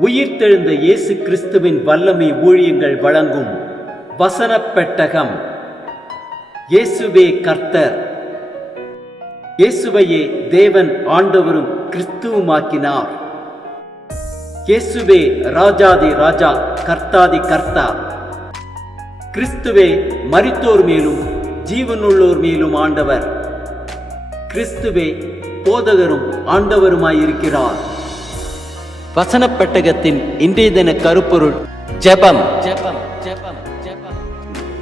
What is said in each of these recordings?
உயிர்த்தெழுந்த இயேசு கிறிஸ்துவின் வல்லமை ஊழியங்கள் வழங்கும் வசனப் பெட்டகம். இயேசுவே கர்த்தர். இயேசுவையே தேவன் ஆண்டவரும் கிறிஸ்துவுமாக்கினார். இயேசுவே ராஜாதி ராஜா, கர்த்தாதி கர்த்தா. கிறிஸ்துவே மரித்தோர் மேலும் ஜீவனுள்ளோர் மேலும் ஆண்டவர். கிறிஸ்துவே போதகரும் ஆண்டவருமாயிருக்கிறார். வசனப் பெட்டகத்தின் இன்றைய தின கருப்பொருள் ஜெபம்.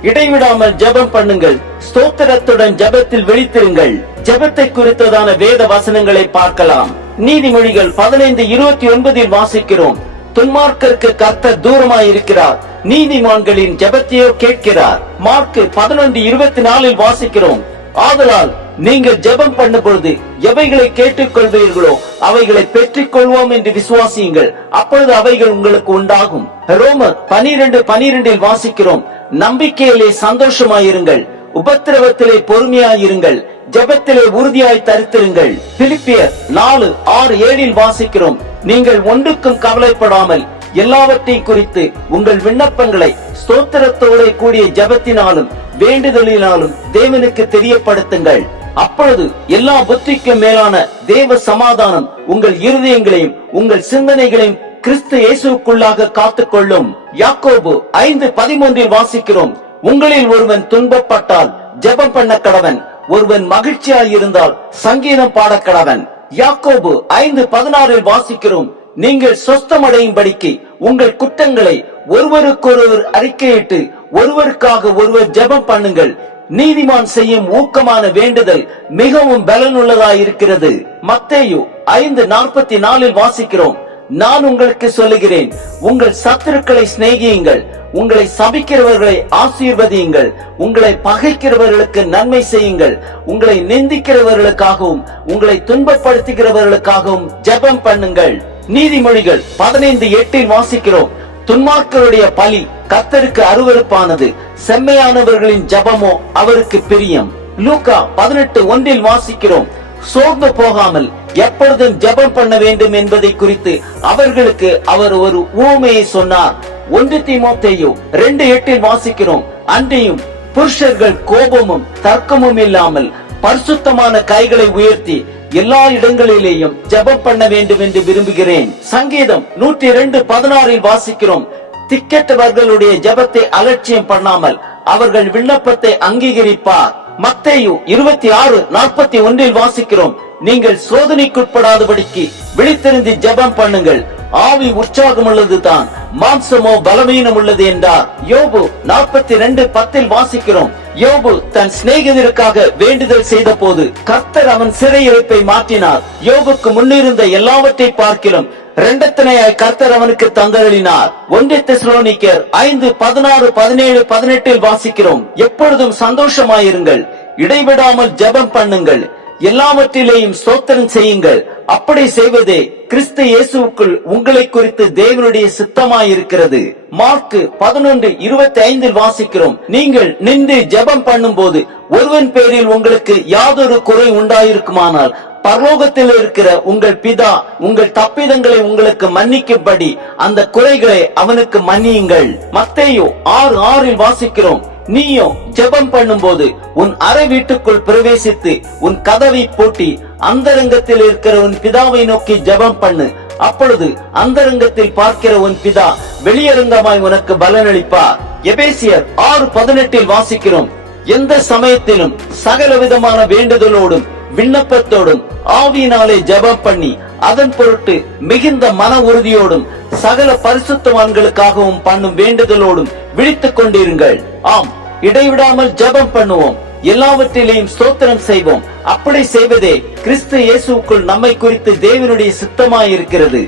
இடைவிடாமல் ஜெபம் பண்ணுங்கள், ஸ்தோத்திரத்துடன் ஜெபத்தில் விழித்திருங்கள். ஜெபத்தை குறித்ததான வேத வசனங்களை பார்க்கலாம். நீதிமொழிகள் 15:29 வாசிக்கிறோம், துன்மார்க்கருக்கு கர்த்தர் தூரமாயிருக்கிறார், நீதிமான்களின் ஜெபத்தையோ கேட்கிறார். மார்க்கு 11:24 வாசிக்கிறோம், ஆதலால் நீங்கள் ஜெபம் பண்ணும் பொழுது எவைகளை கேட்டுக் கொள்வீர்களோ அவைகளை பெற்றுக் கொள்வோம் என்று விசுவாசியுங்கள், அப்பொழுது அவைகள் உங்களுக்கு உண்டாகும். ரோமர் 12:12 வாசிக்கிறோம், நம்பிக்கையிலே சந்தோஷமாயிருங்கள், உபத்திரவத்திலே பொறுமையாயிருங்கள், ஜெபத்திலே உறுதியாய் தரித்திருங்கள். பிலிப்பியர் 4:6-7 வாசிக்கிறோம், நீங்கள் ஒன்றுக்கும் கவலைப்படாமல் எல்லாவற்றையும் குறித்து உங்கள் விண்ணப்பங்களை ஸ்தோத்திரத்தோட கூடிய ஜெபத்தினாலும் வேண்டுதலினாலும் தேவனுக்கு தெரியப்படுத்துங்கள். அப்பொழுது எல்லா புத்திக்கும் மேலான தேவ சமாதானம் உங்கள் இருதயங்களையும் உங்கள் சிந்தனைகளையும் கிறிஸ்து இயேசுக்குள்ளாக காத்துக்கொள்ளும். யாக்கோபு 5:13 வாசிக்கிறோம், உங்களில் ஒருவன் துன்பப்பட்டால் ஜெபம் பண்ண கடவன், ஒருவன் மகிழ்ச்சியாயிருந்தால் சங்கீதம் பாட கடவன். யாக்கோபு 5:16 வாசிக்கிறோம், நீங்கள் சொஸ்தமடையும்படிக்கு உங்கள் குற்றங்களை ஒருவருக்கொருவர் அறிக்கையிட்டு ஒருவருக்காக ஒருவர் ஜெபம் பண்ணுங்கள், நீதிமான் செய்யும் ஊக்கமான வேண்டுதல் மிகவும் பலனுள்ளதாயிருக்கிறது. மத்தேயு 5:44 வாசிக்கிறோம், நான் உங்களுக்கு சொல்லுகிறேன், உங்கள் சத்துருக்களை சிநேகியுங்கள், உங்களை சபிக்கிறவர்களை ஆசீர்வதியுங்கள், உங்களை பகைக்கிறவர்களுக்கு நன்மை செய்யுங்கள், உங்களை நிந்திக்கிறவர்களுக்காகவும் உங்களை துன்பப்படுத்துகிறவர்களுக்காகவும் ஜெபம் பண்ணுங்கள். நீதிமொழிகள் 15:8 வாசிக்கிறோம், துன்மார்க்கருடைய பலி கர்த்தருக்கு அருவருப்பானது, செம்மையானவர்களின் ஜெபமோ அவருக்கு பிரியம். லூக்கா 18:1 வாசிக்கிறோம், சோர்ந்து போகாமல் எப்பொழுதும் ஜெபம் பண்ண வேண்டும் என்பதை குறித்து அவர்களுக்கு அவர் ஒரு உவமையை சொன்னார். 1 தீமோத்தேயு 2:8 வாசிக்கிறோம், அன்றையும் புருஷர்கள் கோபமும் தர்க்கமும் இல்லாமல் பரிசுத்தமான கைகளை உயர்த்தி எல்லா இடங்களிலேயும் ஜெபம் பண்ண வேண்டும் என்று விரும்புகிறேன். சங்கீதம் 102:16 வாசிக்கிறோம், திக்கெட்டவர்களுடைய ஜெபத்தை அலட்சியம் பண்ணாமல் அவர்கள் விண்ணப்பத்தை அங்கீகரிப்பார். மத்தேயு 26:41 வாசிக்கிறோம், நீங்கள் சோதனைக்குட்படாதபடிக்கு விழித்திருந்து ஜெபம் பண்ணுங்கள், ஆவி உற்சாகம் உள்ளதுதான், மாம்சமோ பலவீனம் உள்ளது என்றார். யோபு 42:10 வாசிக்கிறோம், யோபு தன் சிநேகிதருக்காக வேண்டுதல் செய்த போது கர்த்தர் அவன் சிறையிருப்பை மாற்றினார். யோபுக்கு முன்னிருந்த எல்லாவற்றை பார்க்கிலும் இரண்டத்தனையாய் கர்த்தர் அவனுக்கு தந்தருளினார். 1 தெசலோனிக்கேயர் 5:16-17-18 வாசிக்கிறோம், எப்பொழுதும் சந்தோஷமாயிருங்கள், இடைவிடாமல் ஜெபம் பண்ணுங்கள், எல்லாவற்றிலேயும் ஸ்தோத்திரம் செய்யுங்கள், அப்படி செய்வதே கிறிஸ்து இயேசுவுக்குள் உங்களை குறித்து தேவனுடைய சித்தமாயிருக்கிறது. மார்க்கு 11:25 வாசிக்கிறோம், நீங்கள் நின்று ஜெபம் பண்ணும் போது ஒருவன் பேரில் உங்களுக்கு யாதொரு குறை உண்டாயிருக்குமானால் பரலோகத்தில் இருக்கிற உங்கள் பிதா உங்கள் தப்பிதங்களை உங்களுக்கு மன்னிக்கும்படி அந்த குறைகளை அவனுக்கு மன்னியுங்கள். மத்தேயு 6:6 வாசிக்கிறோம், நீயோ ஜெபம் பண்ணும் போது உன் அறை வீட்டுக்குள் பிரவேசித்து உன் கதவை பூட்டி அந்தரங்கத்தில் இருக்கிற உன் பிதாவை நோக்கி ஜெபம் பண்ணு, அப்பொழுது அந்தரங்கத்தில் பார்க்கிற உன் பிதா வெளியரங்கமாய் உனக்கு பலனளிப்பார். எபேசியர் 6:18 வாசிக்கிறோம், எந்த சமயத்திலும் சகல விதமான வேண்டுதலோடும் விண்ணப்பத்தோடும் ஆவியினாலே ஜெபம் பண்ணி அதன் பொருட்டு மிகுந்த மன உறுதியோடும் சகல பரிசுத்தவான்களுக்காகவும் பண்ணும் வேண்டுதலோடும் விழித்துக் கொண்டிருங்கள். ஆம், இடைவிடாமல் ஜெபம் பண்ணுவோம், எல்லாவற்றிலேயும் ஸ்தோத்திரம் செய்வோம், அப்படி செய்வதே கிறிஸ்து இயேசுவுக்குள் நம்மை குறித்து தேவனுடைய சித்தமாயிருக்கிறது.